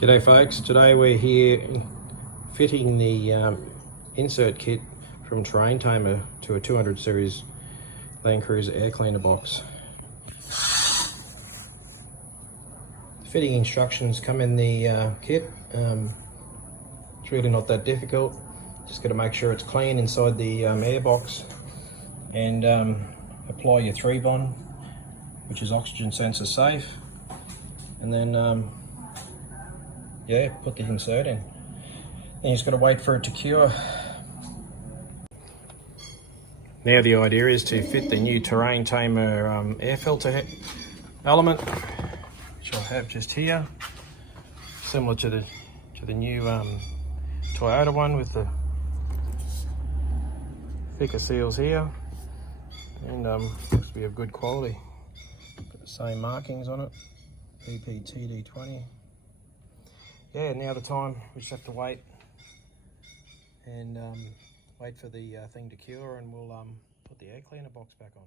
G'day folks, today we're here fitting the insert kit from Terrain Tamer to a 200 series Landcruiser air cleaner box. Fitting instructions come in the kit. It's really not that difficult, just got to make sure it's clean inside the air box and apply your 3-bond, which is oxygen sensor safe, and then yeah, put the insert in. Then you just got to wait for it to cure. Now the idea is to fit the new Terrain Tamer air filter element, which I'll have just here, similar to the new Toyota one with the thicker seals here, and looks to be of good quality. Got the same markings on it, PPTD20. Yeah, now the time, we just have to wait and wait for the thing to cure, and we'll put the air cleaner box back on.